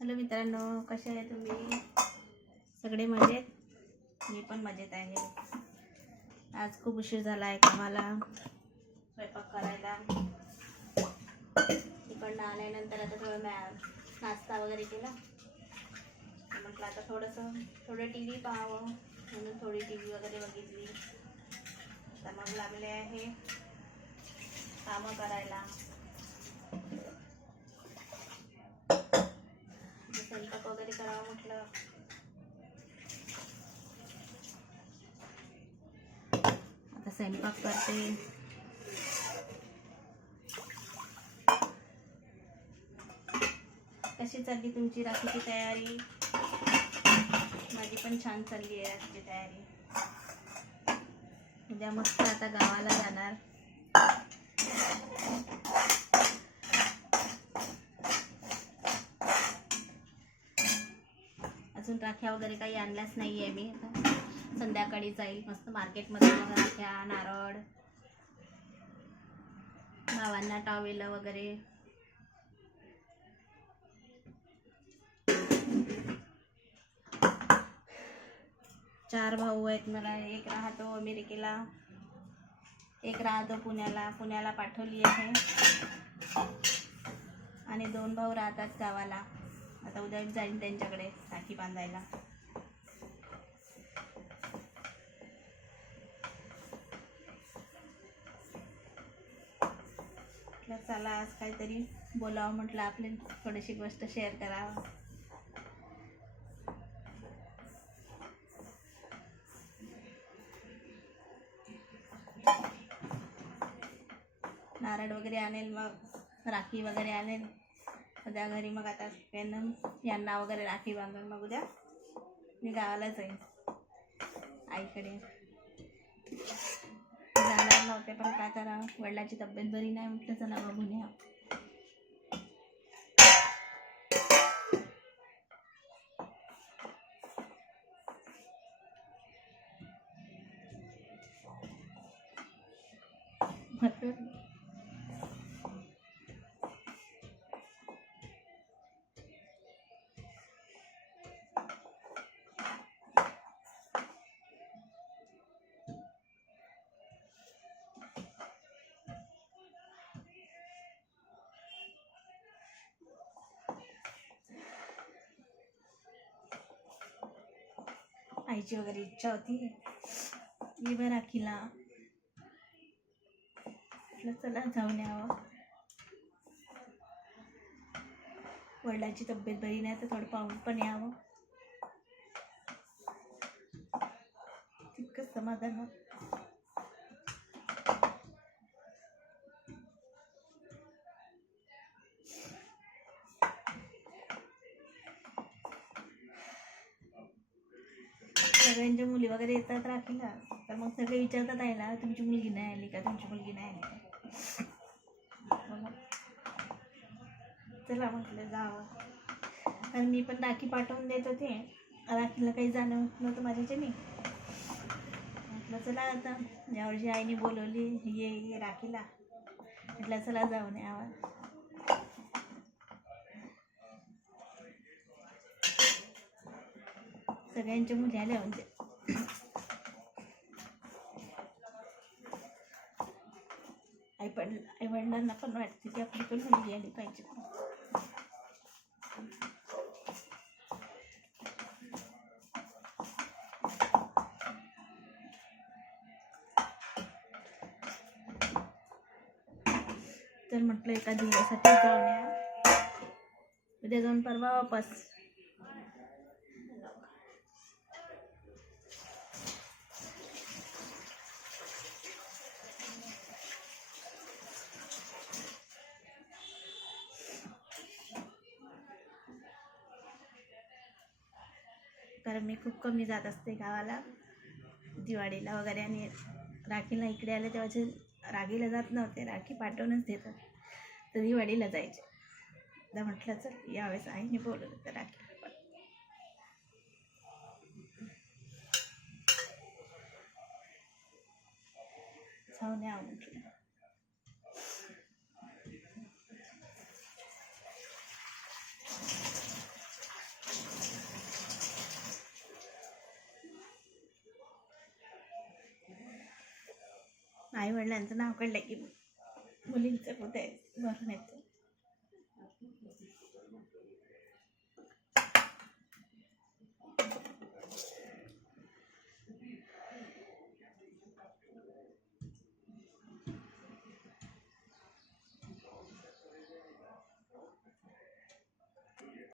Hello मित्रांनो, कसे आहे तुम्ही? सगळे मजेत? मी पण मजेत आहे. आज खूप उशीर झाला आहे कामाला, स्वयंपाक करायला. तिकडनं आल्यानंतर आता थोडं नाश्ता वगैरे केला. म्हटलं आता थोडं टी व्ही पाहावं म्हणून थोडी टी व्ही वगैरे बघितली. तर मग लागले आहे कामं करायला. स्वयंपाक वगैरे करावं म्हटलं. आता स्वयंपाक करते. कशी चालली तुमची राखीची तयारी? माझी पण छान चालली आहे राखीची तयारी. उद्या मस्त आता गावाला जाणार. अजून राख्या वगैरे काही आणल्याच नाही आहे मी. आता संध्याकाळी जाईल मस्त मार्केटमध्ये, राख्या, नारळ, भावांना टॉवेल वगैरे. चार भाऊ आहेत मला. एक राहतो अमेरिकेला, एक राहतो पुण्याला पाठवली आहे, आणि 2 भाऊ राहतात गावाला. आता उद्या जाईन त्यांच्याकडे राखी बांधायला. चला आज काहीतरी बोलावं म्हटलं, आपली थोडीशी गोष्ट शेअर करावं. नारळ वगैरे आणेल, मग राखी वगैरे आणेल उद्या घरी. मग आता यांना वगैरे राखी बांधून मग उद्या मी गावाला जाईन आईकडे. जाणार नव्हते पण काय करावं, वडिलांची तब्येत बरी नाही, म्हटलं चला बघून या. आईची वगैरे इच्छा होती ये बरं राखीला. म्हटलं चला जाऊन यावं. वडिलांची तब्येत बरी नाही तर थोडं पाहून पण यावं. तितकंच समाधान होतं. सगळ्यांच्या मुली वगैरे येतात राखीला, तर मग सगळे विचारतात आईला, तुमची मुलगी नाही आली का, तुमची मुलगी नाही आली का. चला म्हटलं जावं. कारण मी पण राखी पाठवून देत होते, राखीला काही जाणं नव्हतं माझ्याच्याने. म्हटलं चला आता यावर्षी आईने बोलवली, ये राखीला, म्हटलं चला जाऊन यावं. सगळ्यांच्या मुली आल्या म्हणजे आई वडिलांना पण वाटते की आपली पण मुलगी आली पाहिजे. तर म्हटलं एका दिवसासाठी जाऊन या, उद्या जाऊन परवा वापस. कारण मी खूप कमी जात असते गावाला दिवाळीला वगैरे, आणि राखीला इकडे आले तेव्हाचे राखीला जात नव्हते, राखी पाठवूनच देतात, तर दिवाळीला जायचे. तर म्हटलं चल यावेळेस आईने बोलवलं तर राखी जाऊन यावं म्हटलं. आईवडिलांचं नाव काढलं की मुलींचं हृदय भरून येतं.